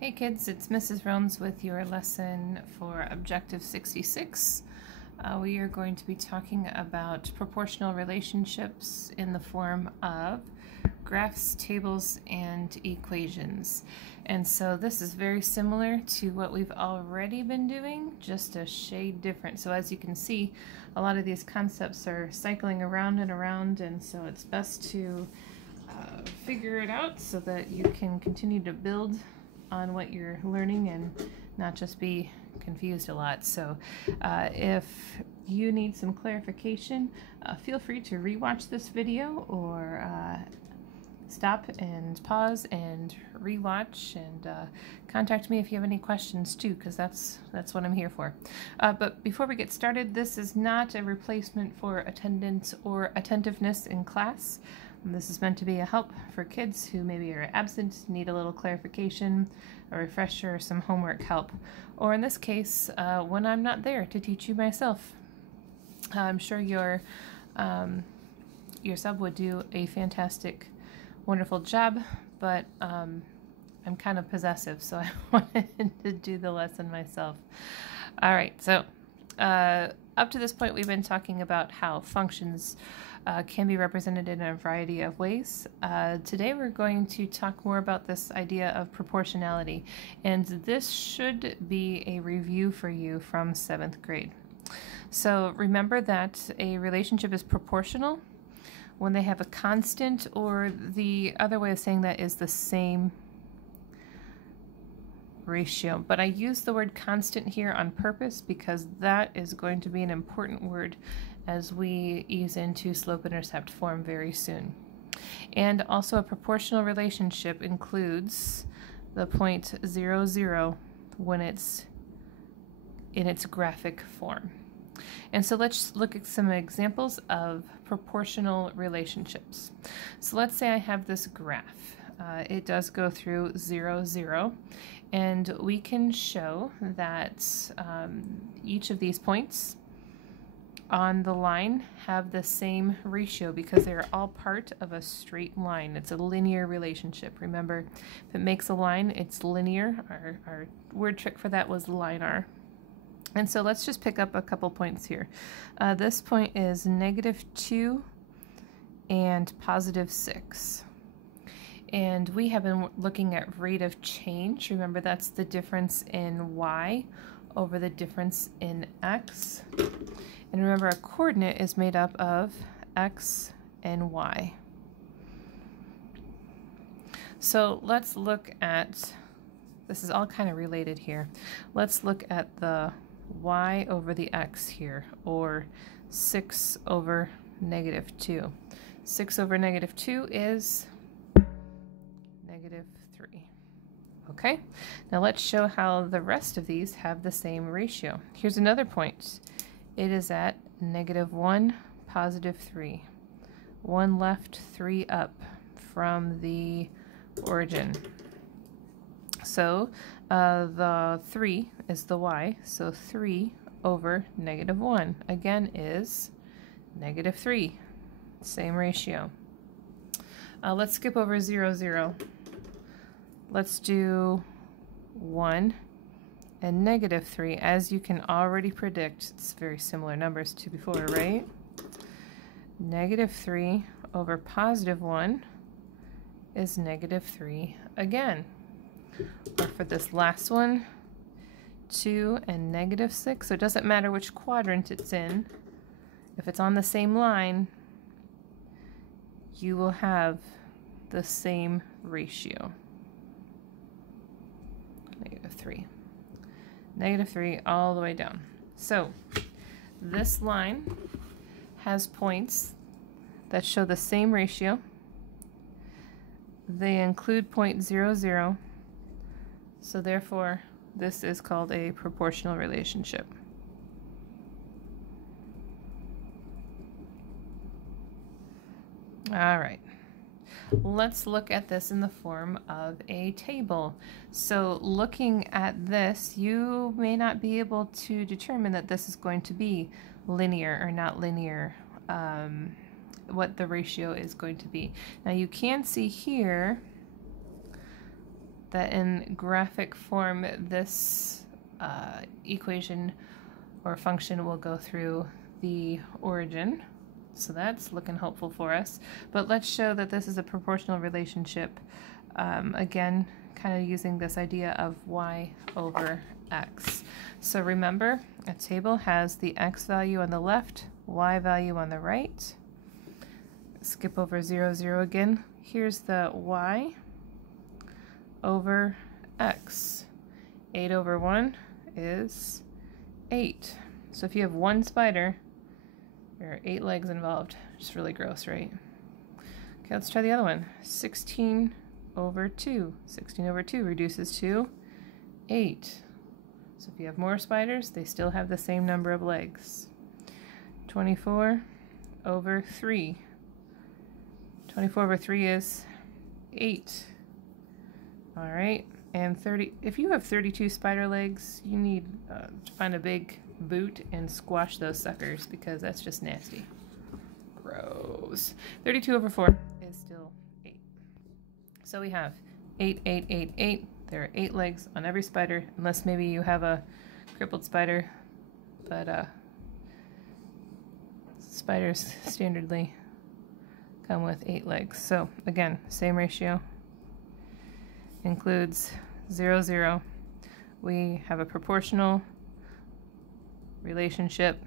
Hey kids, it's Mrs. Rones with your lesson for Objective 66. We are going to be talking about proportional relationships in the form of graphs, tables, and equations. And so this is very similar to what we've already been doing, just a shade different. So as you can see, a lot of these concepts are cycling around and around, and so it's best to figure it out so that you can continue to build on what you're learning and not just be confused a lot. So if you need some clarification, feel free to rewatch this video or stop and pause and rewatch, and contact me if you have any questions too, because that's what I'm here for. But before we get started, this is not a replacement for attendance or attentiveness in class. This is meant to be a help for kids who maybe are absent, need a little clarification, a refresher, some homework help, or in this case, when I'm not there to teach you myself. I'm sure your sub would do a fantastic, wonderful job, but I'm kind of possessive, so I wanted to do the lesson myself. All right, so up to this point, we've been talking about how functions can be represented in a variety of ways. Today we're going to talk more about this idea of proportionality, and this should be a review for you from 7th grade. So remember that a relationship is proportional when they have a constant, or the other way of saying that is the same ratio. But I use the word constant here on purpose because that is going to be an important word as we ease into slope-intercept form very soon. And also a proportional relationship includes the point 0, 0 when it's in its graphic form. And so let's look at some examples of proportional relationships. So let's say I have this graph. It does go through 0, 0, and we can show that each of these points on the line have the same ratio because they're all part of a straight line. It's a linear relationship. Remember, if it makes a line, it's linear. Our word trick for that was linear. And so let's just pick up a couple points here. This point is -2 and +6. And we have been looking at rate of change. Remember, that's the difference in y over the difference in x. And remember, a coordinate is made up of x and y. So let's look at, this is all kind of related here. Let's look at the y over the x here, or 6 over -2. 6 over -2 is -3. Okay, now let's show how the rest of these have the same ratio. Here's another point. It is at -1, +3. 1 left, 3 up from the origin. So the 3 is the y, so 3 over -1 again is -3. Same ratio. Let's skip over 0, 0. Let's do 1 and -3. As you can already predict, it's very similar numbers to before, right? -3 over +1 is -3 again. Or for this last one, 2 and -6. So it doesn't matter which quadrant it's in. If it's on the same line, you will have the same ratio. -3. -3 all the way down. So this line has points that show the same ratio. They include point 0, 0. So therefore, this is called a proportional relationship. All right. Let's look at this in the form of a table. So looking at this, you may not be able to determine that this is going to be linear or not linear, what the ratio is going to be. Now you can see here that in graphic form this equation or function will go through the origin. So that's looking hopeful for us. But let's show that this is a proportional relationship. Again, kind of using this idea of y over x. So remember, a table has the x value on the left, y value on the right. Skip over 0, 0 again. Here's the y over x. 8 over 1 is 8. So if you have one spider, there are 8 legs involved. Just really gross, right? Okay, let's try the other one. 16 over 2. 16 over 2 reduces to 8. So if you have more spiders, they still have the same number of legs. 24 over 3. 24 over 3 is 8. All right, and 30. If you have 32 spider legs, you need to find a big boot and squash those suckers because that's just nasty. Gross. 32 over 4 is still 8. So we have 8, 8, 8, 8. There are 8 legs on every spider, unless maybe you have a crippled spider, but spiders standardly come with 8 legs. So again, same ratio. Includes 0, 0. We have a proportional relationship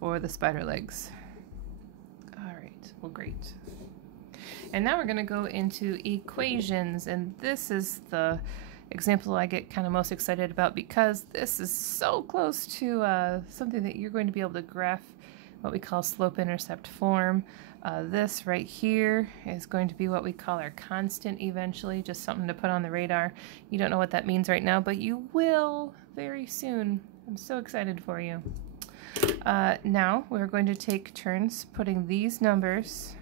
for the spider legs. All right, well, great. And now we're going to go into equations, and this is the example I get kind of most excited about because this is so close to something that you're going to be able to graph, what we call slope-intercept form. This right here is going to be what we call our constant eventually, just something to put on the radar. You don't know what that means right now, but you will very soon. I'm so excited for you. Now we're going to take turns putting these numbers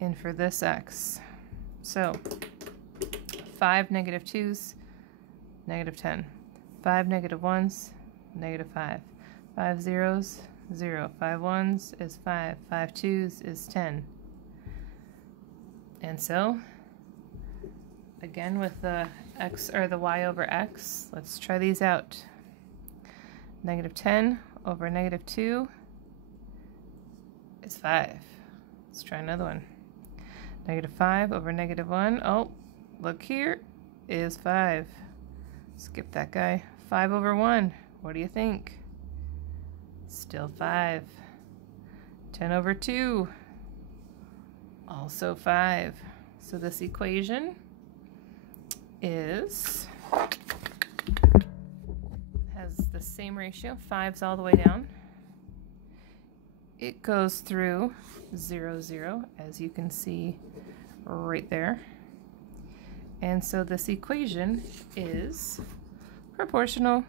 in for this x. So 5 negative 2's, negative 10. 5 negative 1's, negative 5. 5 0's, 0. 5 1's is 5. 5 2's is 10. And so, again with the x or the y over x, let's try these out. Negative 10 over negative 2 is 5. Let's try another one. Negative 5 over negative 1. Oh, look here, is 5. Skip that guy. 5 over 1. What do you think? Still 5. 10 over 2. Also 5. So this equation has the same ratio. 5's all the way down. It goes through 0, 0, as you can see right there. And so this equation is proportional.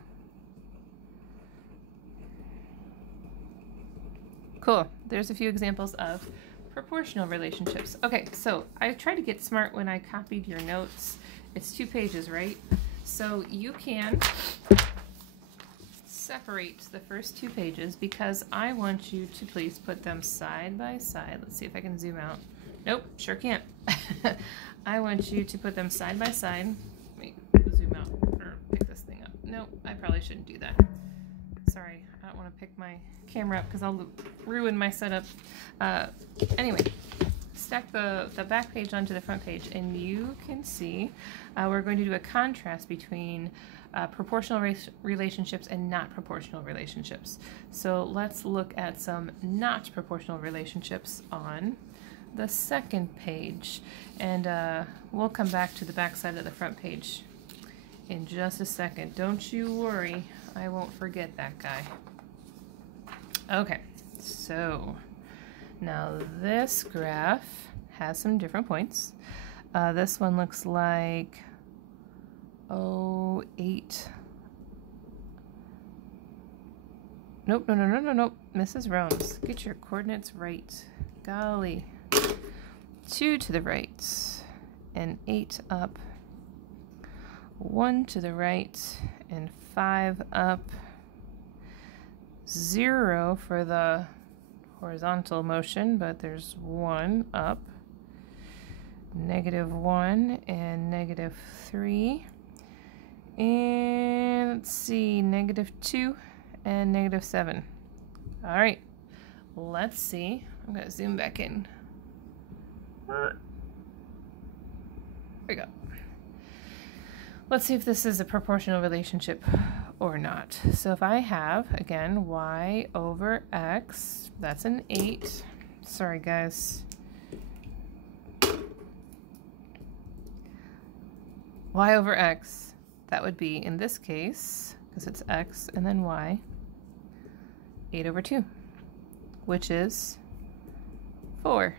Cool. There's a few examples of proportional relationships. Okay, so I tried to get smart when I copied your notes. It's 2 pages, right? So you can separate the first 2 pages because I want you to please put them side by side. Let's see if I can zoom out. Nope, sure can't. I want you to put them side by side. Wait, zoom out or pick this thing up. Nope, I probably shouldn't do that. Sorry, I don't want to pick my camera up because I'll ruin my setup. Anyway, stack the back page onto the front page and you can see we're going to do a contrast between proportional relationships and not proportional relationships. So let's look at some not proportional relationships on the second page, and we'll come back to the back side of the front page in just a second. Don't you worry, I won't forget that guy. Okay, so now this graph has some different points. This one looks like 8. Nope, nope. Mrs. Rones, get your coordinates right. Golly. 2 to the right and 8 up. 1 to the right and 5 up. 0 for the horizontal motion, but there's 1 up. -1 and -3. And let's see, -2 and -7. All right, let's see. I'm going to zoom back in. There we go. Let's see if this is a proportional relationship or not. So if I have, again, y over x, that's an 8. Sorry, guys. Y over x, that would be, in this case, because it's x and then y, 8 over 2, which is 4.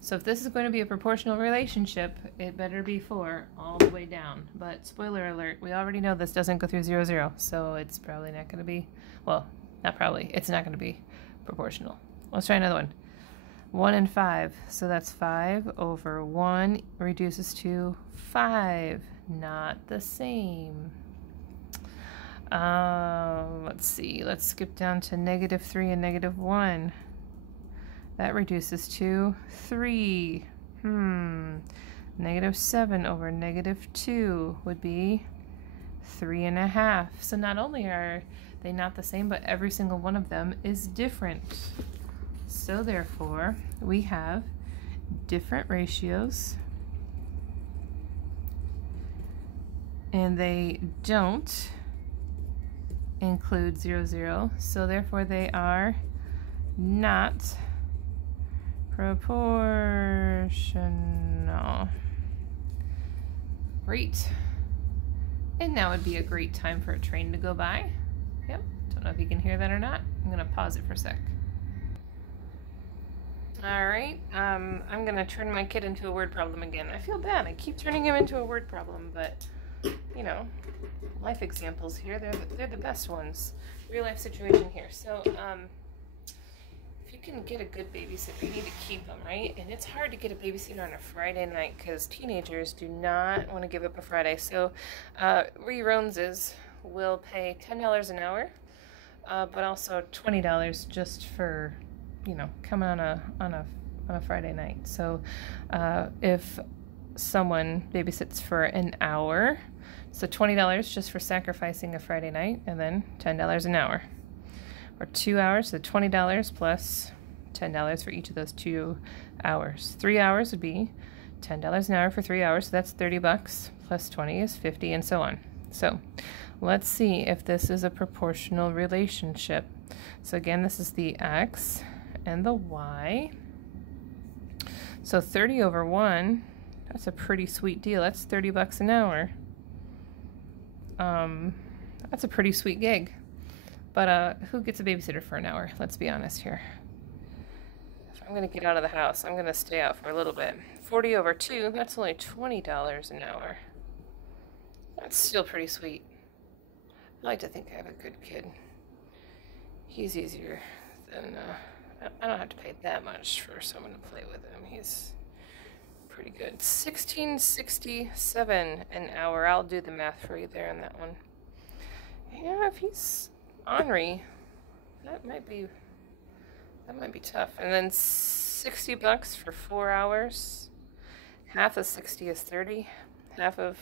So if this is going to be a proportional relationship, it better be 4 all the way down. But spoiler alert, we already know this doesn't go through 0, 0, so it's probably not going to be, well, not probably, it's not going to be proportional. Let's try another one. 1 and 5, so that's 5 over 1 reduces to 5. Not the same. Let's see, let's skip down to -3 and -1. That reduces to 3. -7 over -2 would be 3.5. So not only are they not the same, but every single one of them is different. So therefore, we have different ratios, and they don't include 0, 0. So therefore, they are not proportional. Great. And now would be a great time for a train to go by. Yep, don't know if you can hear that or not. I'm gonna pause it for a sec. All right, I'm gonna turn my kid into a word problem again. I feel bad, I keep turning him into a word problem, but you know, life examples here, they're the best ones. Real life situation here. So, if you can get a good babysitter, you need to keep them, right? And it's hard to get a babysitter on a Friday night because teenagers do not want to give up a Friday. So reruns will pay $10 an hour, but also $20 just for, you know, coming on a Friday night. So if someone babysits for an hour, so $20 just for sacrificing a Friday night, and then $10 an hour. Or 2 hours, so $20 plus $10 for each of those 2 hours. 3 hours would be $10 an hour for 3 hours, so that's $30 plus 20 is 50, and so on. So let's see if this is a proportional relationship. So again, this is the x and the y. So 30 over 1, that's a pretty sweet deal. That's $30 an hour. That's a pretty sweet gig. But who gets a babysitter for an hour? Let's be honest here. If I'm going to get out of the house, I'm going to stay out for a little bit. 40 over 2, that's only $20 an hour. That's still pretty sweet. I like to think I have a good kid. He's easier than... I don't have to pay that much for someone to play with him. He's pretty good. $16.67 an hour. I'll do the math for you there on that one. Yeah, if he's... ornery, that might be tough. And then $60 for 4 hours. Half of 60 is 30. Half of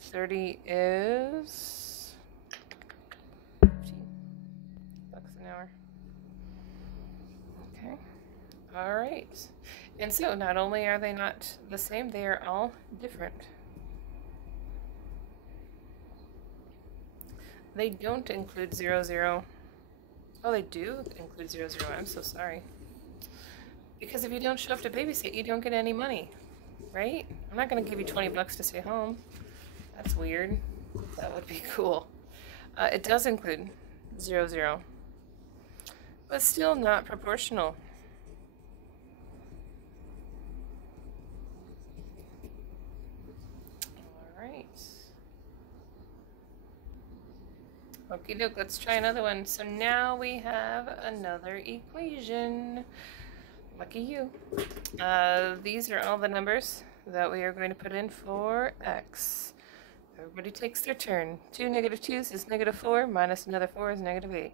30 is $15 an hour. Okay. All right. And so not only are they not the same, they are all different. They don't include 0, 0. Oh, they do include 0, 0. I'm so sorry. Because if you don't show up to babysit, you don't get any money, right? I'm not going to give you $20 to stay home. That's weird. That would be cool. It does include 0, 0. But still not proportional. Okie doke, let's try another one. So now we have another equation. Lucky you. These are all the numbers that we are going to put in for x. Everybody takes their turn. 2 negative 2's is -4, minus another 4 is -8.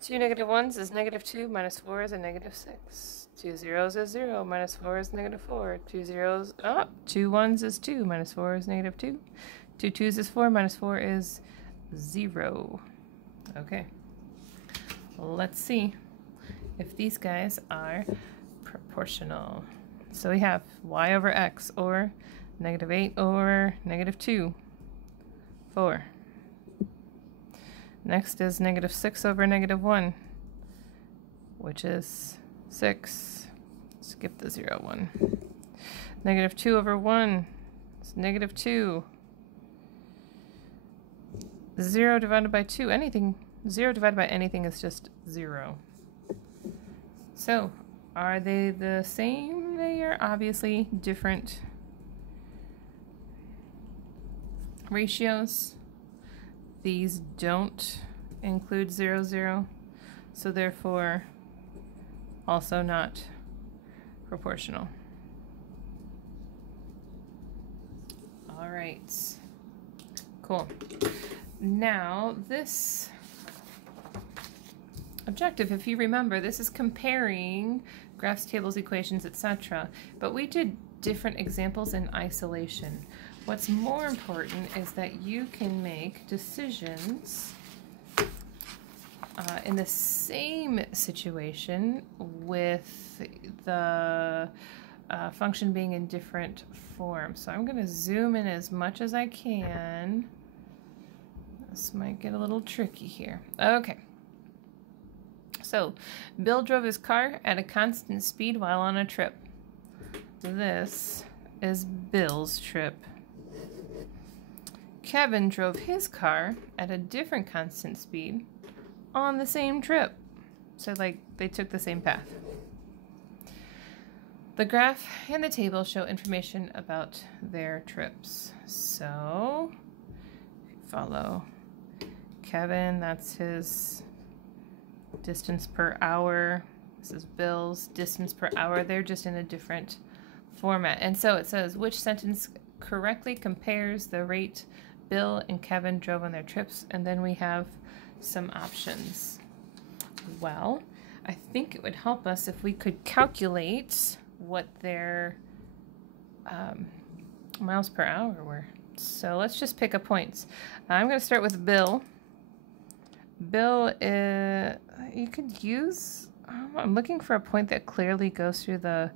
2 negative 1's is -2, minus 4 is a -6. 2 zeros is 0, minus 4 is negative 4. 2 zeros, 2 ones is 2, minus 4 is negative 2. 2 twos is 4, minus 4 is 0. Okay. Let's see if these guys are proportional. So we have y over x, or negative 8 over negative 2, 4. Next is negative 6 over negative 1, which is 6. Skip the 0 one. Negative 2 over 1 is negative 2. 0 divided by 2, anything. 0 divided by anything is just 0. So, are they the same? They are obviously different ratios. These don't include 0, 0, so therefore also not proportional. All right, cool. Now this objective, if you remember, this is comparing graphs, tables, equations, etc. But we did different examples in isolation. What's more important is that you can make decisions in the same situation with the function being in different forms. So I'm going to zoom in as much as I can. This might get a little tricky here. Okay. So, Bill drove his car at a constant speed while on a trip. This is Bill's trip. Kevin drove his car at a different constant speed on the same trip. So, like, they took the same path. The graph and the table show information about their trips. So, if you follow Kevin, that's his distance per hour. This is Bill's distance per hour. They're just in a different format. And so it says, which sentence correctly compares the rate Bill and Kevin drove on their trips? And then we have some options. Well, I think it would help us if we could calculate what their miles per hour were. So let's just pick up points. I'm going to start with Bill. Bill, you could use, I'm looking for a point that clearly goes through the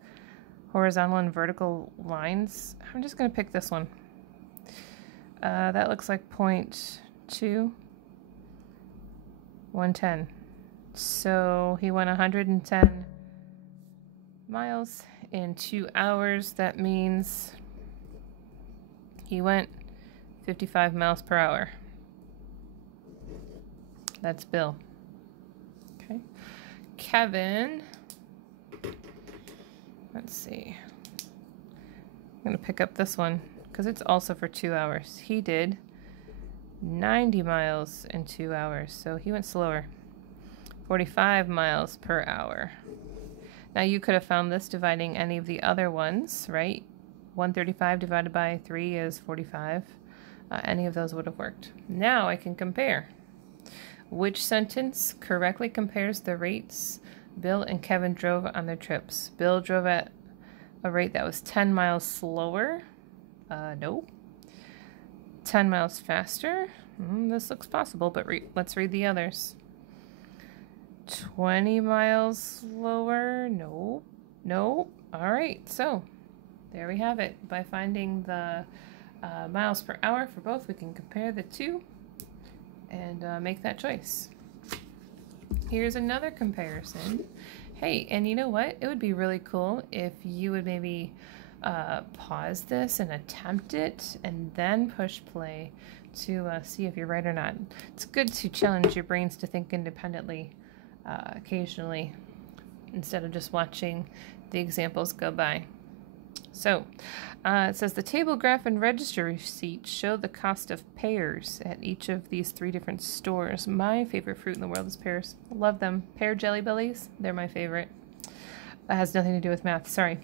horizontal and vertical lines. I'm just going to pick this one. That looks like point 2, 110. So he went 110 miles in 2 hours. That means he went 55 miles per hour. That's Bill. Okay. Kevin, let's see. I'm going to pick up this one because it's also for 2 hours. He did 90 miles in 2 hours, so he went slower. 45 miles per hour. Now you could have found this dividing any of the other ones, right? 135 divided by 3 is 45. Any of those would have worked. Now I can compare. Which sentence correctly compares the rates Bill and Kevin drove on their trips? Bill drove at a rate that was 10 miles slower. No. 10 miles faster. This looks possible, but let's read the others. 20 miles slower. No. No. All right. So there we have it. By finding the miles per hour for both, we can compare the two and make that choice. Here's another comparison. Hey, and you know what? It would be really cool if you would maybe pause this and attempt it and then push play to see if you're right or not. It's good to challenge your brains to think independently occasionally instead of just watching the examples go by. So, it says the table, graph, and register receipt show the cost of pears at each of these 3 different stores. My favorite fruit in the world is pears. Love them. Pear Jelly Bellies, they're my favorite. That has nothing to do with math, sorry.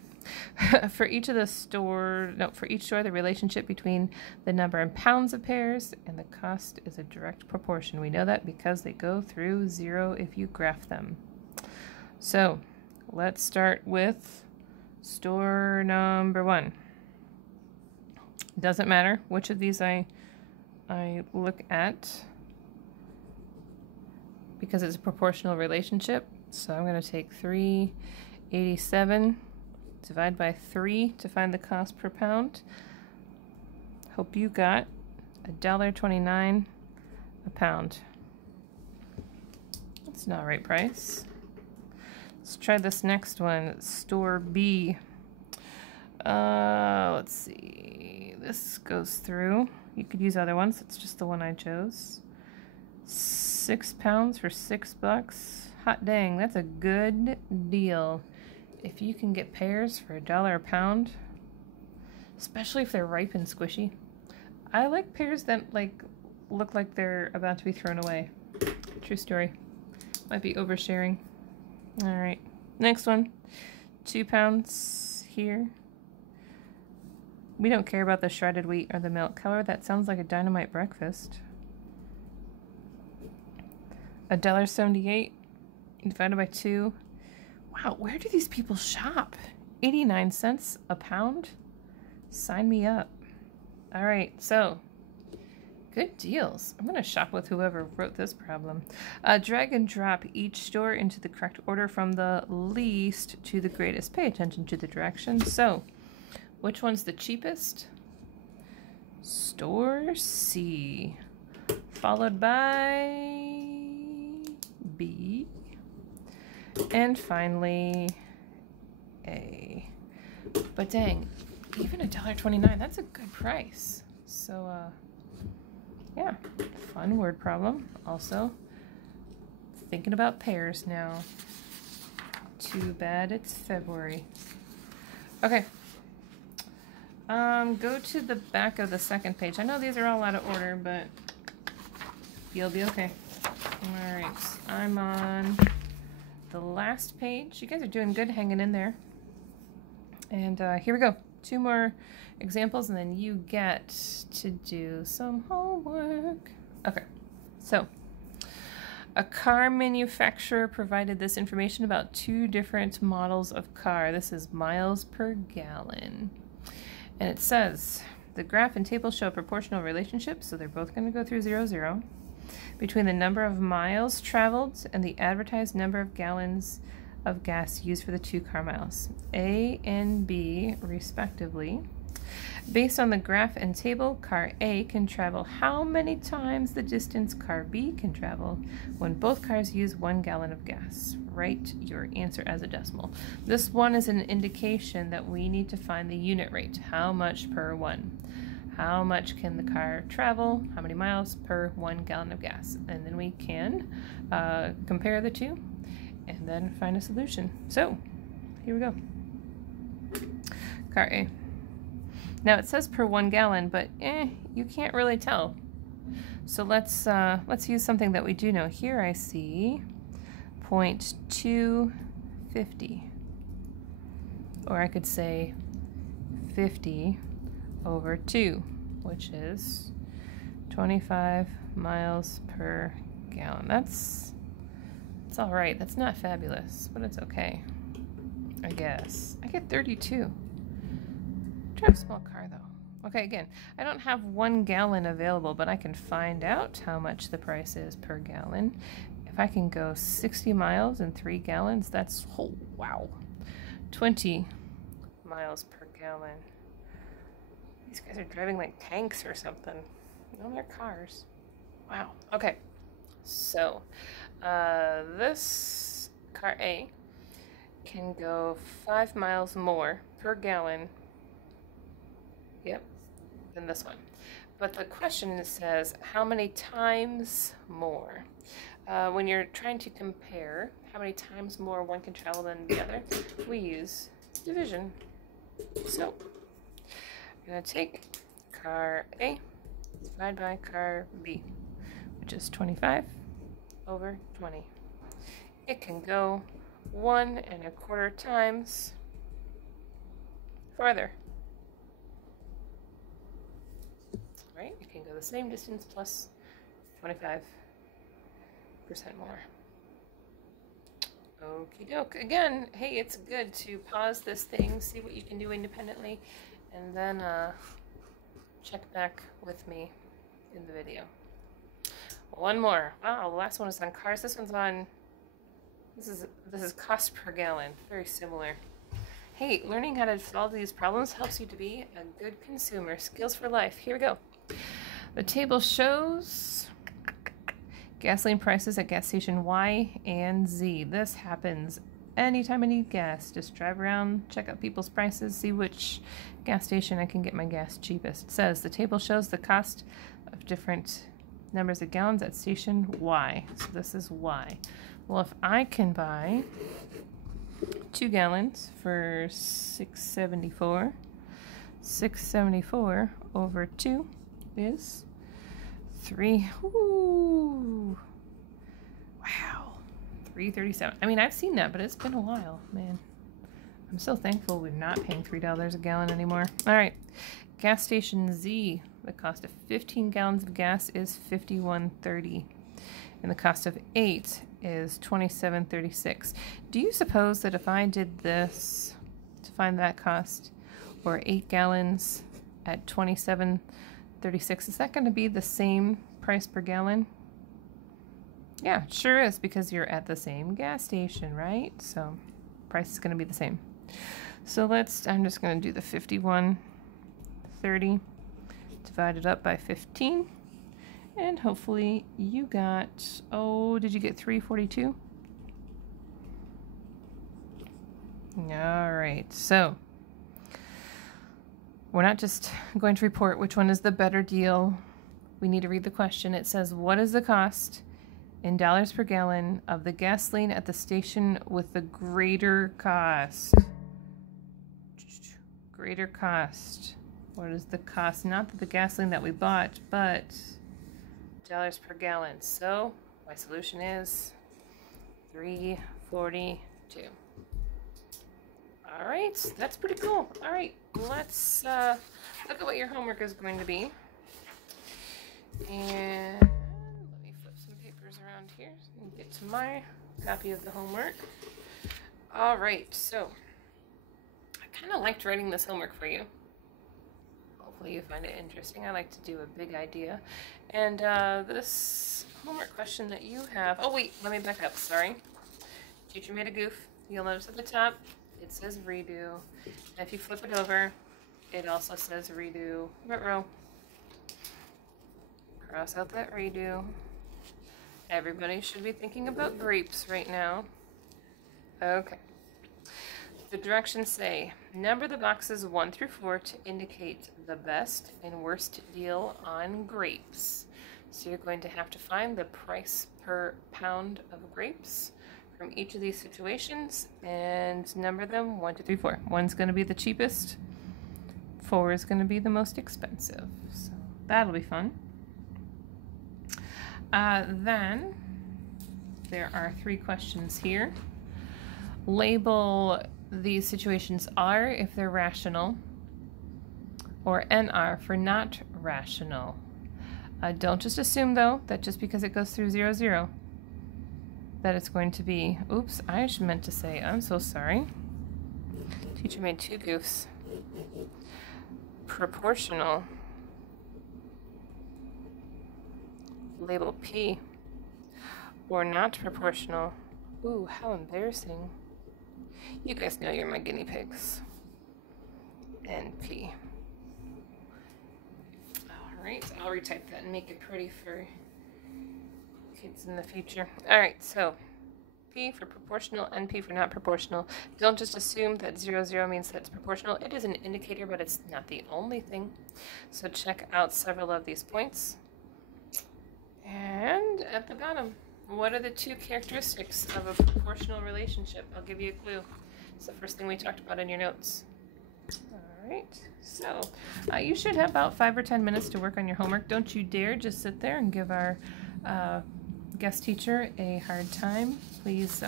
For each store, the relationship between the number in pounds of pears and the cost is a direct proportion. We know that because they go through 0 if you graph them. So, let's start with store number 1. Doesn't matter which of these I look at because it's a proportional relationship. So I'm going to take 3.87, divide by 3 to find the cost per pound. Hope you got $1.29 a pound. That's not right price. Let's try this next one, store B. Let's see. This goes through. You could use other ones. It's just the one I chose. 6 pounds for $6. Hot dang, that's a good deal. If you can get pears for $1 a pound, especially if they're ripe and squishy. I like pears that look like they're about to be thrown away. True story. Might be oversharing. All right, next one. 2 pounds here. We don't care about the shredded wheat or the milk. However, that sounds like a dynamite breakfast. $1.78 divided by 2. Wow, where do these people shop? 89 cents a pound? Sign me up. All right, so good deals. I'm going to shop with whoever wrote this problem. Drag and drop each store into the correct order from the least to the greatest. Pay attention to the directions. So, which one's the cheapest? Store C, followed by B, and finally A. But dang, even $1.29, that's a good price. So, yeah, fun word problem. Also, thinking about pears now. Too bad it's February. Okay. Go to the back of the second page. I know these are all out of order, but you'll be okay. All right, I'm on the last page. You guys are doing good hanging in there. And here we go. 2 more examples, and then you get to do some homework. Okay, so a car manufacturer provided this information about 2 different models of car. This is miles per gallon. And it says, the graph and table show a proportional relationship, so they're both going to go through 0, 0, between the number of miles traveled and the advertised number of gallons of gas used for the 2 car miles, A and B, respectively. Based on the graph and table, car A can travel how many times the distance car B can travel when both cars use 1 gallon of gas? Write your answer as a decimal. This one is an indication that we need to find the unit rate. How much per 1? How much can the car travel? How many miles per 1 gallon of gas? And then we can compare the 2 and then find a solution. So here we go. Car A. Now it says per 1 gallon, but you can't really tell. So let's use something that we do know. Here I see 0.250, or I could say 50 over 2, which is 25 miles per gallon. That's all right. That's not fabulous, but it's okay, I guess. I get 32. Drive a small car though. Okay, again, I don't have 1 gallon available, but I can find out how much the price is per gallon. If I can go 60 miles in 3 gallons, that's, oh, wow, 20 miles per gallon. These guys are driving like tanks or something. No, they're cars. Wow. Okay, so this car A can go 5 miles more per gallon. Yep, than this one. But the question says, how many times more? When you're trying to compare how many times more one can travel than the other, we use division. So, I'm going to take car A, divide by car B, which is 25 over 20. It can go 1.25 times farther. Right? It can go the same distance plus 25% more. Okie doke. Again, hey, it's good to pause this thing, see what you can do independently, and then check back with me in the video. One more. Wow, the last one is on cars. This one's on, this is cost per gallon. Very similar. Hey, learning how to solve these problems helps you to be a good consumer. Skills for life. Here we go. The table shows gasoline prices at gas station Y and Z. This happens anytime I need gas. Just drive around, check out people's prices, see which gas station I can get my gas cheapest. It says the table shows the cost of different numbers of gallons at station Y. So this is Y. Well, if I can buy 2 gallons for $6.74, 6.74 over 2 is 3. Ooh. Wow. 3.37. I mean, I've seen that, but it's been a while, man. I'm so thankful we're not paying $3 a gallon anymore. All right. Gas station Z. The cost of 15 gallons of gas is $51.30. And the cost of 8 is $27.36. Do you suppose that if I did this to find that cost, or 8 gallons at $27.36, is that going to be the same price per gallon? Yeah, it sure is, because you're at the same gas station, right? So price is going to be the same. So I'm just going to do the $51.30 divided up by 15. And hopefully you got, oh, did you get 342? All right, so we're not just going to report which one is the better deal. We need to read the question. It says, what is the cost in dollars per gallon of the gasoline at the station with the greater cost? Greater cost. What is the cost? Not the gasoline that we bought, but dollars per gallon. So my solution is $3.42. All right, that's pretty cool. All right, let's look at what your homework is going to be. And let me flip some papers around here and get to my copy of the homework. All right, so I kind of liked writing this homework for you. Hopefully you find it interesting. I like to do a big idea. And this homework question that you have, oh wait, let me back up, sorry. Teacher made a goof. You'll notice at the top, it says redo. And if you flip it over, it also says redo. What row? Cross out that redo. Everybody should be thinking about grapes right now. Okay. The directions say, number the boxes 1 through 4 to indicate the best and worst deal on grapes. So you're going to have to find the price per pound of grapes from each of these situations and number them 1, 2, 3, 4. 1's going to be the cheapest. 4 is going to be the most expensive. So that'll be fun. Then there are 3 questions here. Label these situations R if they're rational, or NR for not rational. Don't just assume, though, that just because it goes through 0, 0, that it's going to be, oops, I meant to say, I'm so sorry. Teacher made 2 goofs. Proportional. Label P. Or not proportional. Ooh, how embarrassing. You guys know you're my guinea pigs. And P. Alright, I'll retype that and make it pretty for kids in the future. Alright, so P for proportional, NP for not proportional. Don't just assume that 0, 0 means that's proportional. It is an indicator, but it's not the only thing. So check out several of these points. And at the bottom, what are the 2 characteristics of a proportional relationship? I'll give you a clue. It's the first thing we talked about in your notes. Alright, so you should have about 5 or 10 minutes to work on your homework. Don't you dare just sit there and give our guest teacher a hard time. Please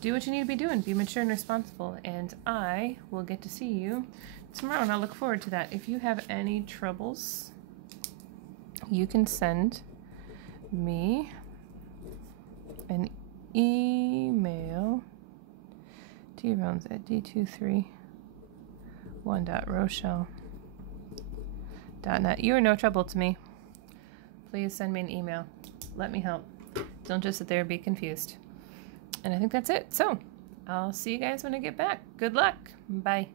do what you need to be doing. Be mature and responsible. And I will get to see you tomorrow, and I look forward to that. If you have any troubles, you can send me an email drones@d231.rochelle.net. You are no trouble to me. Please send me an email. Let me help. Don't just sit there and be confused. And I think that's it. So I'll see you guys when I get back. Good luck. Bye.